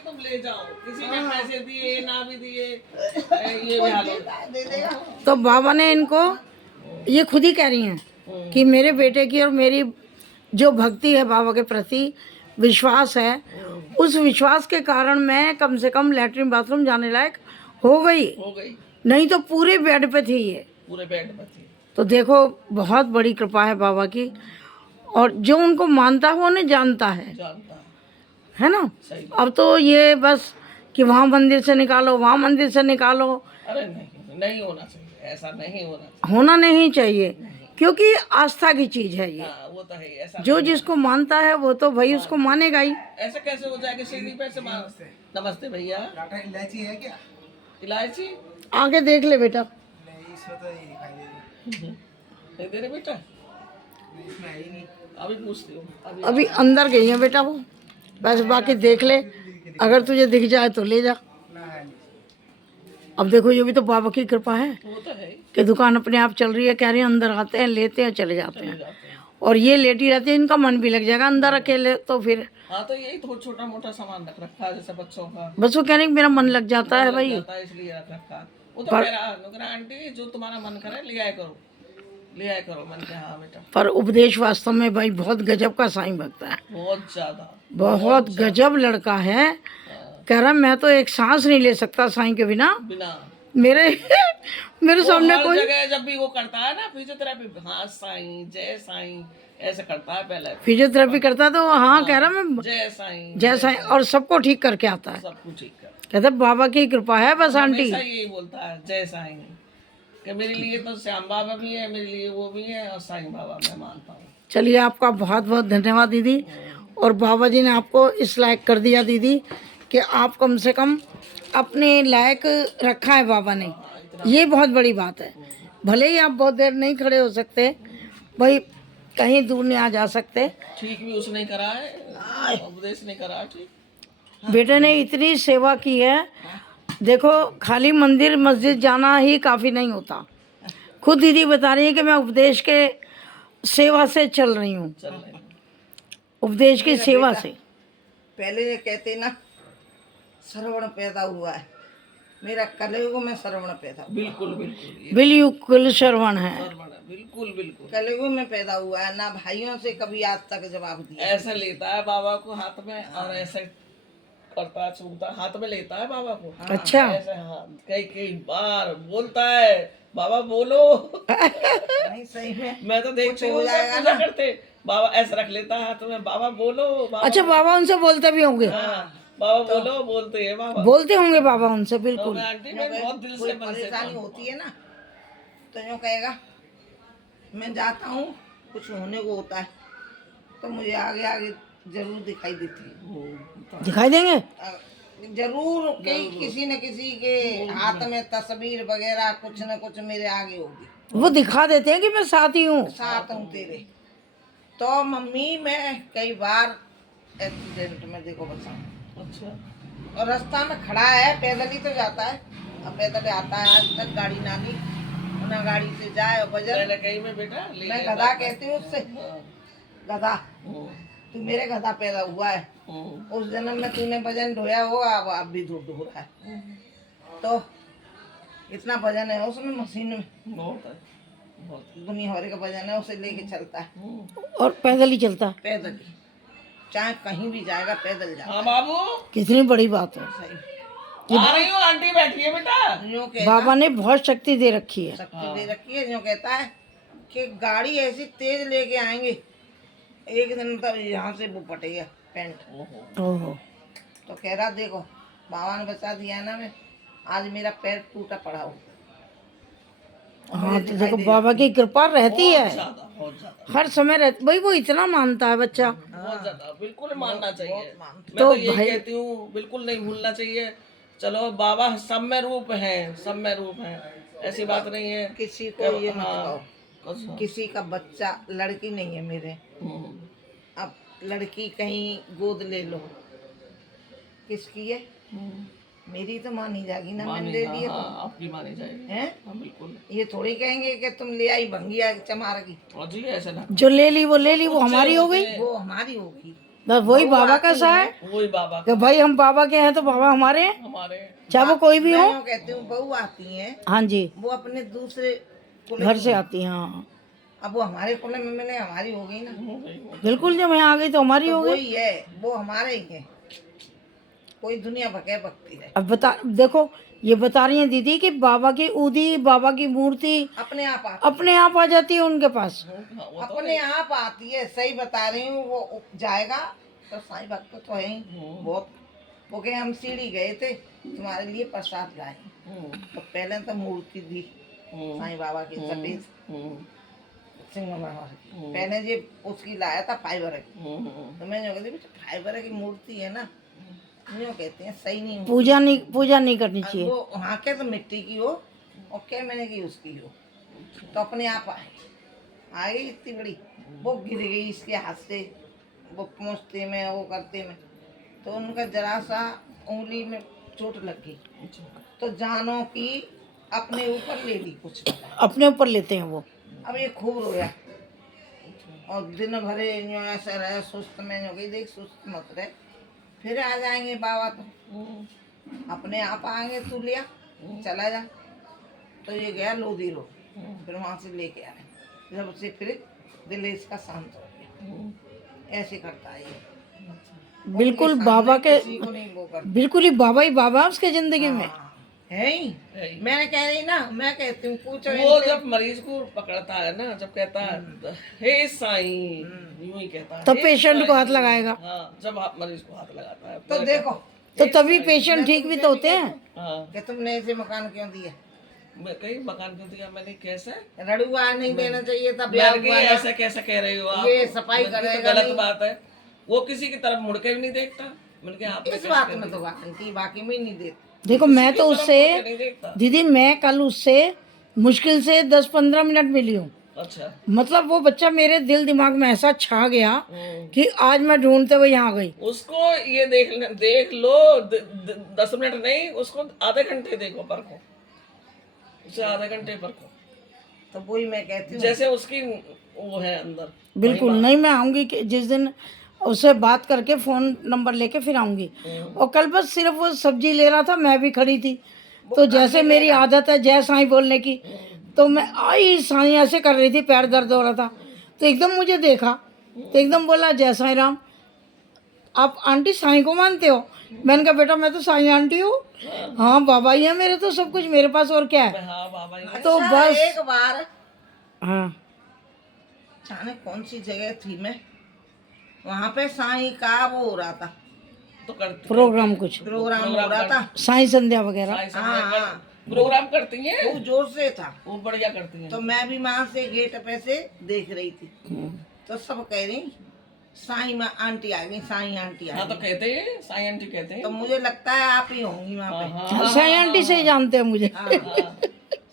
तुम ले जाओ, किसी ने पैसे दिए ना भी दिए, ये भी हाल है। दे देगा। तो बाबा ने इनको, ये खुद ही कह रही हैं कि मेरे बेटे की और मेरी जो भक्ति है बाबा के प्रति, विश्वास है, उस विश्वास के कारण मैं कम से कम लैट्रिन बाथरूम जाने लायक हो गई, हो गई, नहीं तो पूरे बेड पे थी ये। पूरे बेड में थी। तो देखो बहुत बड़ी कृपा है बाबा की, और जो उनको मानता है वो उन्हें जानता जानता है ना। सही। अब तो ये बस कि वहाँ मंदिर से निकालो, वहाँ मंदिर से निकालो, अरे नहीं, नहीं होना चाहिए, ऐसा नहीं होना चाहिए। होना नहीं चाहिए, क्योंकि आस्था की चीज है ये। हाँ, वो तो है, ऐसा जो जिसको मानता है वो तो भाई उसको मानेगा ही। ऐसे कैसे हो जाएगा सीढ़ी पे से नमस्ते भैया। इलायची है क्या? इलायची आगे देख ले बेटा। नहीं, इसमें तो ये दिखाई दे रही नहीं दे रहे बेटा, है। इसमें है ही नहीं। अभी पूछती हूँ। अभी अंदर गई है बेटा वो, बस बाकी देख ले, अगर तुझे दिख जाए तो ले जा। ना है नहीं। अब देखो ये भी तो बाबा की कृपा है वो तो है ही, कि दुकान अपने आप चल रही है, कह रही है अंदर आते हैं, लेते हैं, चले जाते हैं, जाते हैं। और ये लेटी रहती है, इनका मन भी लग जाएगा अंदर अकेले तो फिर हाँ तो यही तो छोटा मोटा सामान रख रखा है, जैसे बच्चों का बस वो कहने कि मेरा मन लग जाता है लग भाई। जाता है, इसलिए रख रखा है। वो तो कह रहा आंटी जो तुम्हारा मन करे ले आया करो, ले आया करो। मैंने कहा हाँ बेटा। पर उपदेश वास्तव में भाई बहुत गजब का साईं भक्त है, बहुत ज्यादा, बहुत गजब लड़का है। कह रहा मैं तो एक सांस नहीं ले सकता साईं के बिना, बिना मेरे मेरे सामने हर कोई। जगह जब भी वो करता है ना फिजियोथेरेपी, हाँ साईं जय साईं ऐसे करता है पहले, फिजियोथेरेपी करता तो हाँ कह रहा मैं जय साईं जैसा है, और सबको ठीक करके आता है। सब कुछ ठीक कर। कहते बाबा की कृपा है बस आंटी। हमेशा यही बोलता है जय साईं, कि मेरे लिए तो श्याम बाबा भी है, मेरे लिए वो भी है, और साईं बाबा मैं मानता हूँ। चलिए आपका बहुत बहुत धन्यवाद दीदी। और बाबा जी ने आपको इस लायक कर दिया दीदी कि आप कम से कम अपने लायक रखा है बाबा ने, ये बहुत बड़ी बात है। भले ही आप बहुत देर नहीं खड़े हो सकते भाई, कहीं दूर नहीं आ जा सकते, ठीक भी उसने करा है, उपदेश ने करा है, ठीक। बेटे ने इतनी सेवा की है। देखो खाली मंदिर मस्जिद जाना ही काफ़ी नहीं होता। खुद दीदी बता रही है कि मैं उपदेश के सेवा से चल रही हूँ, चल रहे हैं। उपदेश की सेवा से। पहले ये कहते ना श्रवण पैदा हुआ है, मेरा कलयुग में श्रवण पैदा हुआ। बिल्कुल बिल्कुल, ये बिल्कुल श्रवण है। बराबर है, बिल्कुल बिल्कुल। कलयुग में पैदा हुआ है, ना भाइयों से कभी आज तक जवाब दिया। ऐसे लेता है बाबा को हाथ में, और ऐसे करता छूता हाथ में लेता है बाबा को। अच्छा। ऐसे हाँ, कई बार बोलता है बाबा बोलो। नहीं सही में मैं तो देखती हो हूँ जाएगा पूजा ना। करते, बाबा ऐसे रख लेता है हाथ में, बाबा बोलो बाबा। अच्छा बाबा उनसे बोलते भी होंगे, हाँ, बाबा बोलो, बोलते हैं बाबा। बोलते होंगे बाबा उनसे, तो बिल्कुल। मैं आंटी मैं बहुत दिल कोई से मन से परेशानी होती है ना तो यूँ कहेगा मैं जाता हूँ, कुछ होने को होता है तो मुझे आगे आगे जरूर दिखाई देती है। दिखाई देंगे। जरूर किसी न किसी के हाथ में तस्वीर वगैरह कुछ न कुछ मेरे आगे होगी, वो दिखा देते हैं कि मैं साथ ही हूँ। साथ हूँ तेरे। तो मम्मी मैं कई बार एक्सीडेंट में देखो बचाऊँ, अच्छा। और रास्ता में खड़ा है, पैदल ही तो जाता है, अब पैदल आता है, आज तक गाड़ी ना ली, ना गाड़ी से जाए। और वजन मैंने कही में बेटा ले मैं ले गधा बाबा। कहती हूँ उससे, हाँ, गधा हम्म, तू मेरे गधा पैदा हुआ है, हम्म, उस जन्म में तूने वजन ढोया होगा, अब भी ढो रहा है। तो इतना वजन है उसमें, मशीन में बहुत है, बहुत। दुनिया भर का वजन है, उसे लेके चलता है और पैदल ही चलता है। पैदल ही, चाहे कहीं भी जाएगा पैदल जाएगा। हाँ बाबू कितनी बड़ी बात है। सही आ रही हूँ, आंटी बैठी है बेटा। यूँ कहता बाबा ने बहुत शक्ति दे रखी है। शक्ति दे रखी है। यूँ कहता है कि गाड़ी ऐसी तेज लेके आएंगे, एक दिन तब यहाँ से वो पटेगा पैंट। ओहो। तो कह रहा देखो बाबा ने बचा दिया है ना, मैं आज मेरा पैर टूटा पड़ा हो। हाँ तो देखो बाबा की कृपा रहती है, ज्यादा, बहुत ज्यादा, हर समय रहती। भाई वो इतना मानता है बच्चा। बहुत ज्यादा, बिल्कुल मानना चाहिए। मानते। मैं तो तो यही भाई- कहती हूँ, बिल्कुल नहीं भूलना चाहिए। चलो बाबा सब में रूप है, सब में रूप है, ऐसी बात नहीं है। किसी को ये मत हाँ, कहो, किसी का बच्चा, लड़की नहीं है मेरे, हम्म, अब लड़की कहीं गोद ले लो, किसकी है? मेरी तो मानी जाएगी ना, मैंने ले लिए तो हाँ, आपकी मानी जाएगी। हैं। हाँ बिल्कुल। ये थोड़ी कहेंगे कि तुम ले आई भंगिया चमार की, और जी ऐसा ना, जो ले ली वो ले ली, वो हमारी हो गई। वो हमारी होगी। बस वही बाबा का सा है वही बाबा कि भाई हम बाबा के हैं तो बाबा हमारे हैं, हमारे। चाहे वो कोई भी मैं हो। यूँ कहती हूँ बहू आती है, हाँ जी, वो अपने दूसरे कुल घर की से है। आती हैं। हाँ अब वो हमारे कुल में मैंने हमारी हो गई ना, बिल्कुल, जब यहाँ आ गई तो हमारी तो हो गई। वही है, वो हमारे ही है, कोई दुनिया भके भक्ति है। अब बता देखो, ये बता रही हैं दीदी कि बाबा की उदी, बाबा की मूर्ति अपने आप आती, अपने आप आ जाती है उनके पास। अपने आप आती है। सही बता रही हूँ, वो जाएगा तो साईं भक्त तो है ही बहुत। वो कहे हम सीढ़ी गए थे तुम्हारे लिए प्रसाद लाए, तो पहले तो मूर्ति दी साईं बाबा की सफेद सिंगमरमर की, पहले जी उसकी लाया था फाइबर की। तो मैं जो कहती बेटा फाइबर की मूर्ति है ना, यूँ कहते हैं सही नहीं होती। पूजा नहीं करनी चाहिए। वो वहाँ के तो मिट्टी की हो और क्या मैंने की उसकी हो, तो अपने आप आ गई इतनी बड़ी, वो गिर गई इसके हाथ से, वो पहुँचते में वो करते में, तो उनका जरा सा उंगली में चोट लग गई, तो जानो कि अपने ऊपर ले ली कुछ। अपने ऊपर लेते हैं वो। अब ये खूब रोया और दिन भरे यूँ ऐसा रहे सुस्त में, जो गई देख सुस्त मत रहे, फिर आ जाएंगे बाबा, तो अपने आप आएंगे, तू लिया चला जा। तो ये गया लोधी रोड, फिर वहाँ से लेके आए, जब से फिर दिल इसका शांत हो गया। ऐसे करता है ये, बिल्कुल उनके बाबा सामने के, किसी को नहीं वो करता। बिल्कुल ही बाबा उसके जिंदगी में। हाँ, है ही। मैंने कह रही ना, मैं कहती हूँ पूछो वो इनसे। जब मरीज को पकड़ता है ना, जब कहता है हे साईं, यूं ही कहता है तब "हे पेशेंट को हाथ साईं।" लगाएगा। हाँ, जब मरीज को हाथ लगाता है तो देखो तो तभी पेशेंट ठीक भी तो होते हैं। हाँ कि तुमने ऐसे मकान क्यों दिया, मैं कहीं मकान क्यों दिया मैंने, कैसे रड़ुआ नहीं देना चाहिए था, ब्याह मैंने हुआ कहीं ना। ऐसे कैसे कह रही हो आप, ये सफाई मैंने कहा, तो करेगा गलत नहीं। बात है, वो किसी की तरफ मुड़ के भी नहीं देखता, मैंने कहा आप इस बात में तो गारंटी बाकी में नहीं देती। देखो मैं तो उससे नहीं देखता। दीदी, मैं कल उससे मुश्किल से 10-15 मिनट मिली हूँ। अच्छा मतलब वो बच्चा मेरे दिल दिमाग में ऐसा छा गया कि आज मैं ढूंढते हुए यहाँ गई। उसको ये देख लो 10 मिनट नहीं, उसको आधे घंटे देखो, परखो उसे, आधे घंटे परखो, तो वही मैं कहती हूँ, जैसे उसकी वो है अंदर। बिल्कुल नहीं, मैं आऊँगी कि जिस दिन उससे बात करके फ़ोन नंबर लेके फिर आऊँगी। और कल बस सिर्फ वो सब्जी ले रहा था, मैं भी खड़ी थी, तो जैसे मेरी आदत है जय साईं बोलने की, तो मैं आई साईं ऐसे कर रही थी, पैर दर्द हो रहा था, तो एकदम मुझे देखा, तो एकदम बोला जय साईं राम, आप आंटी साईं को मानते हो? मैंने कहा बेटा मैं तो साईं आंटी हूँ। हाँ बाबा ही है मेरे, तो सब कुछ मेरे पास, और क्या है। हाँ बाबा जी। तो अच्छा, बस एक बार हाँ जाने कौन सी जगह थी मैं, वहाँ पे साईं का वो हो रहा था, तो करती प्रोग्राम कुछ प्रोग्राम हो रहा था। साईं संध्या वगैरह। साईं हाँ संध्या हाँ, प्रोग्राम करती हैं, खूब जोर से था। वो बढ़िया करती हैं। तो मैं भी वहाँ से गेट पे से देख रही थी, तो सब कह रही साईं माँ आंटी आ गई, साईं आंटी आ हाँ तो गई। कहते हैं साईं आंटी कहते हैं। तो मुझे लगता है आप ही होंगी वहाँ पे। हाँ साईं आंटी से ही जानते हैं मुझे। हाँ, हाँ,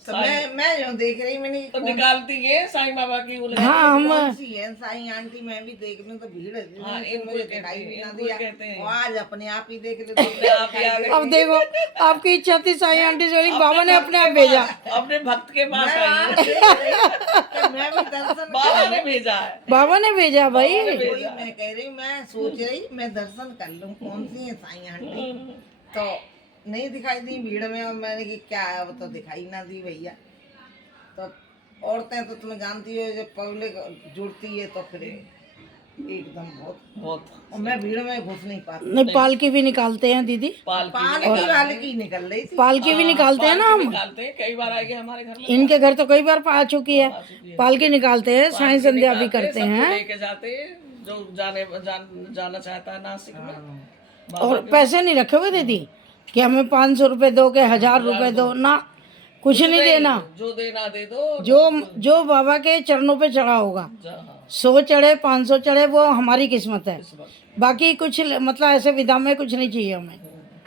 तो मैं जो देख रही, मैंने तो निकालती है साईं बाबा की उल्लेख। हाँ हम कौन सी है साईं आंटी, मैं भी देख लूं तो भीड़ है, हाँ, इनको मुझे कहते दिखाई हैं, भी ना इनको दिया। कहते हैं। और आज अपने आप ही देख ले, अपने आप ही आ गए। अब देखो आपकी इच्छा थी साईं आंटी से, लेकिन बाबा ने अपने आप भेजा। अपने भक्त के पास मैं आई वहाँ है। देख रही कि मैं भी दर्शन बाबा ने भेजा है। बाबा ने भेजा भाई। वही मैं कह रही, मैं सोच रही मैं दर्शन कर लूं कौन सी है साईं आंटी, तो नहीं दिखाई दी भीड़ में, और मैंने कि क्या है, वो तो दिखाई ना दी भैया। तो औरतें तो तुम जानती हो जब पब्लिक जुड़ती है तो फिर एकदम बहुत, और मैं भीड़ में घुस नहीं पाती। नहीं, पालकी भी निकालते हैं दीदी, पालकी वाले की निकल रही थी। पालकी भी निकालते हैं ना हम। निकालते हैं, कई बार आएगी हमारे घर में। इनके घर तो कई बार आ चुकी है, पालकी निकालते हैं, साईं संध्या भी करते हैं। लेके जाते हैं जो जाना चाहता है नासिक में। और पैसे नहीं रखे हुए दीदी कि हमें 500 रुपये दो के 1000 रुपये दो, ना कुछ नहीं देना। जो देना दे दो। जो बाबा के चरणों पे चढ़ा होगा, 100 चढ़े 500 चढ़े, वो हमारी किस्मत है। बाकी कुछ मतलब ऐसे विधा में कुछ नहीं चाहिए हमें।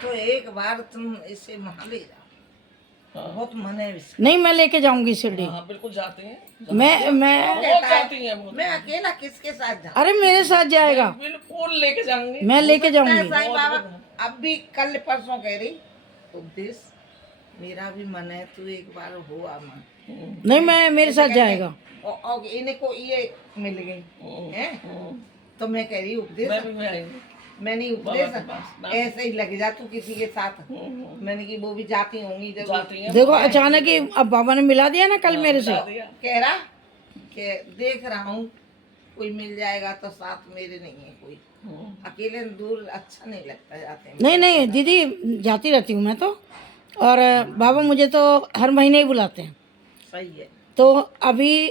तो एक बार तुम इसे वहाँ ले जाओ, बहुत मन है इसका। नहीं, मैं लेके जाऊंगी शिरडी। हाँ बिल्कुल जाते हैं, मैं बहुत जाती हैं वो। मैं अकेला किसके साथ जाऊँ? अरे मेरे साथ जाएगा, बिल्कुल लेके जाऊंगी। मैं लेके जाऊंगी। साईं बाबा अब भी कल परसों कह रही उपदेश, मेरा भी मन है, तू एक बार हो आ मन। नहीं, मैं मेरे साथ जाएगा। और इनको ये मिल गई है, तो मैं कह रही उपदेश, मैंने उपदेश ऐसे ही लग जा तू किसी के साथ। मैंने की वो भी जाती होंगी जब देखो अचानक ही अब बाबा ने मिला दिया ना कल मेरे से। कह रहा कि देख रहा हूँ कोई मिल जाएगा तो साथ मेरे नहीं है कोई, अकेले दूर अच्छा नहीं लगता जाते हैं। नहीं दीदी, जाती रहती हूँ मैं तो, और बाबा मुझे तो हर महीने ही बुलाते हैं। सही है। तो अभी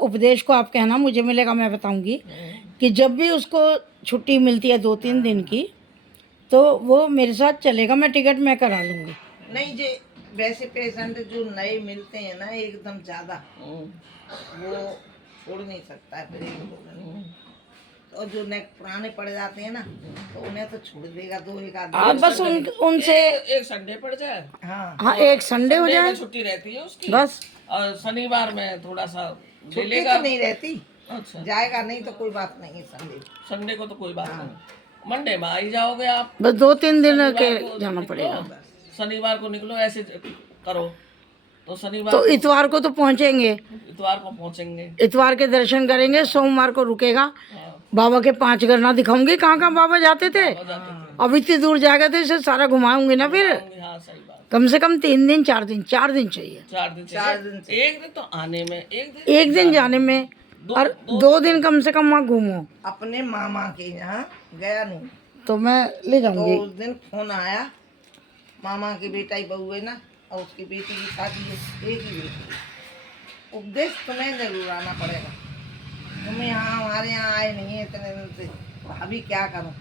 उपदेश को आप कहना मुझे मिलेगा, मैं बताऊंगी कि जब भी उसको छुट्टी मिलती है 2-3 दिन की, तो वो मेरे साथ चलेगा, मैं टिकट मैं करा लूँगी। नहीं जे वैसे पेशेंट जो नए मिलते हैं ना एकदम ज़्यादा, वो छोड़ नहीं सकता है फिर एक दो दिन। और जो पुराने पड़ जाते हैं ना, तो उन्हें तो छोड़ देगा 2-1 आदमी। आप बस उनसे एक संडे पड़ जाए। हाँ, एक संडे हो जाए छुट्टी रहती है उसकी बस। और शनिवार में थोड़ा सा ले छुट्टी लेगा। तो नहीं रहती, अच्छा, जाएगा नहीं तो कोई बात नहीं है संडे। संडे को तो कोई बात नहीं, मंडे में आ ही जाओगे आप। बस 2-3 दिन के शनिवार को जाना निकलो, पड़ेगा। शनिवार को निकलो, ऐसे करो तो शनिवार तो इतवार को तो पहुँचेंगे, इतवार को पहुंचेंगे। इतवार के दर्शन करेंगे, सोमवार को रुकेगा। हाँ, बाबा के 5 गरना दिखाऊंगी, कहाँ कहाँ बाबा जाते थे। हो जाते थे। अब इतनी दूर जाएगा तो इसे सारा घुमाऊंगी ना फिर। हाँ सही बात। कम से कम 3 दिन 4 दिन 4 दिन चाहिए। 4 दिन 4 दिन से। एक दिन तो आने में, एक एक दिन जाने में, और 2 दिन कम से कम वहाँ घूमो। अपने मामा के यहाँ गया नहीं, तो मैं ले तो जाऊंगी। उस दिन फोन आया, मामा की बेटा ही बहू है ना, और उसकी बेटी की शादी है, एक ही बेटी। उपदेश तुम्हें जरूर आना पड़ेगा, तुम्हें यहाँ हमारे यहाँ आए नहीं है इतने दिन से, अभी क्या करूँ?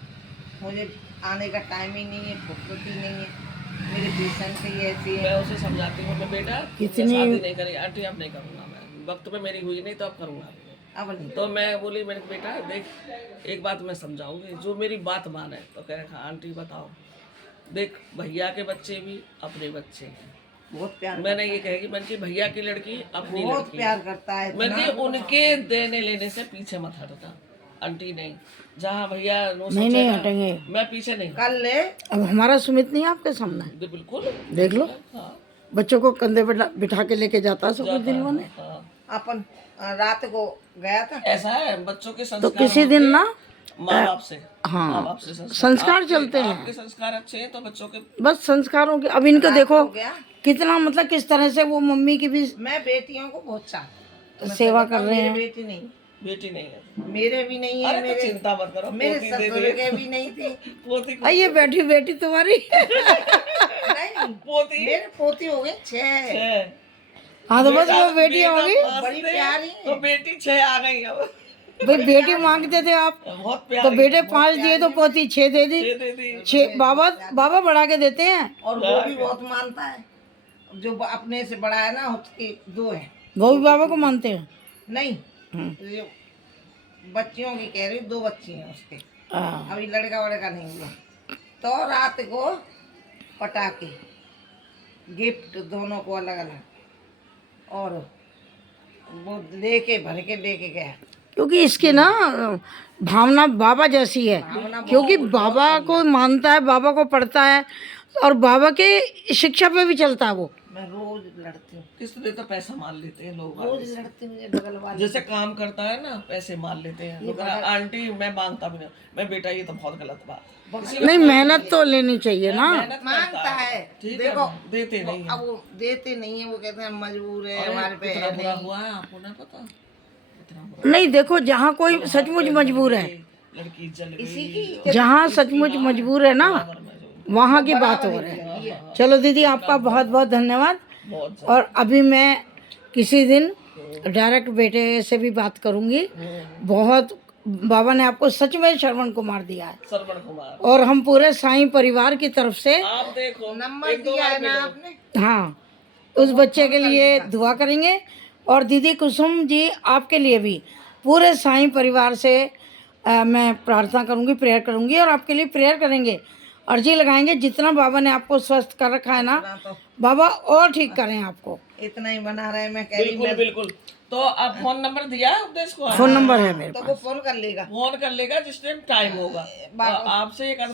मुझे आने का टाइम ही नहीं है, फुर्सत ही नहीं है, मेरे पेशेंट ही ऐसे मैं है। उसे समझाती हूँ मैं बेटा कितनी- मैं शादी नहीं करी आंटी अब नहीं करूँगा मैं वक्त पे मेरी हुई नहीं तो अब करूँगा अब नहीं तो मैं बोली मैंने कहा, बेटा देख एक बात मैं समझाऊंगी जो मेरी बात माने तो कह रहा आंटी बताओ देख भैया के बच्चे भी अपने बच्चे हैं बहुत प्यार मैंने ये कहेगी मैंने कि भैया की लड़की अपनी बहुत लड़की प्यार करता है मैंने इतना। कि उनके देने लेने से पीछे मत हटना आंटी नहीं जहाँ भैया नो नहीं नहीं सोचेगा, हटेंगे। मैं पीछे नहीं कल ले अब हमारा सुमित नहीं है आपके सामने, बिल्कुल देख लो हाँ बच्चों को कंधे पे बिठा के लेके जाता है सब कुछ दिन में। हाँ अपन रात को गया था, ऐसा है बच्चों के तो संस्कार किसी होते दिन हैं ना माँ बाप से हाँ, माँ बाप से संस्कार चलते हैं। आपके संस्कार अच्छे हैं तो बच्चों के बस संस्कारों के। अब इनको देखो हो गया। कितना मतलब किस तरह से वो मम्मी की भी मैं बेटियों को बहुत चाहती सेवा कर रहे मेरी हैं। बेटी नहीं, बेटी नहीं है मेरे भी नहीं है, अरे तो मेरे चिंता मत करो मेरे पोती दे ससुर दे के भी नहीं थी। पोती को- ये बैठी बेटी तुम्हारी नहीं, पोती मेरे पोती हो गए 6। छह हाँ तो बस बेटा- वो बेटी बेटा होगी। पास बड़ी थे, प्यारी है। तो बेटी 6 आ गई अब भाई बेटी मांगते थे आप बहुत तो प्यारी बेटे 5 दिए तो पोती 6 दे दी। 6 दे दी 6 बाबा बाबा बढ़ा के देते हैं। और वो भी बहुत मानता है, जो अपने से बड़ा है ना उसके 2 है। वो भी बाबा को मानते हैं। नहीं, हम्म। ये बच्चियों की कह रही, 2 बच्ची हैं उसके, हाँ। अभी लड़का वड़का नहीं हुआ। तो रात को पटाखे गिफ्ट दोनों को अलग अलग, और वो लेके भर के लेके गया। क्योंकि इसकी ना भावना बाबा जैसी है, क्योंकि बाबा को मानता है, बाबा को पढ़ता है और बाबा के शिक्षा पे भी चलता है वो। मैं रोज लड़ती हूँ, किस्त देता पैसा मान लेते हैं लोग रोज लड़ती हूँ, मुझे बगल वाले जैसे काम करता है ना पैसे मान लेते हैं तो कह रहा, आंटी मैं मांगता भी नहीं मैं बेटा ये तो बहुत गलत बात नहीं मेहनत तो लेनी चाहिए ना। मेहनत मांगता करता है। ठीक देखो है देते नहीं है अब वो देते नहीं है, वो कहते हैं मजबूर है हमारे पे कितना है बुरा नहीं। हुआ है आपको ना पता कितना बुरा नहीं देखो जहाँ कोई सचमुच मजबूर है, लड़की जल इसी गई की जहाँ सचमुच मजबूर है ना वहाँ की बात हो रही है। चलो दीदी आपका बहुत बहुत धन्यवाद। बहुत और अभी मैं किसी दिन डायरेक्ट बेटे से भी बात करूंगी। बहुत बाबा ने आपको सच में श्रवण कुमार दिया है श्रवण कुमार और हम पूरे साईं परिवार की तरफ से आप देखो नंबर एक दो दिया बार है ना मिलो। आपने, हाँ उस बच्चे के लिए दुआ करेंगे। और दीदी कुसुम जी आपके लिए भी पूरे साईं परिवार से मैं प्रार्थना करूंगी, प्रेयर करूंगी और आपके लिए प्रेयर करेंगे, अर्जी लगाएंगे। जितना बाबा ने आपको स्वस्थ कर रखा है ना, तो बाबा और ठीक करें आपको। इतना ही बना रहे। मैं कह रही बिल्कुल बिल्कुल तो आप फोन नंबर दिया है उपदेश को फोन नंबर है मेरे तो पास। वो फोन कर लेगा। फोन कर लेगा जिस टाइम टाइम होगा बाबा- आपसे एक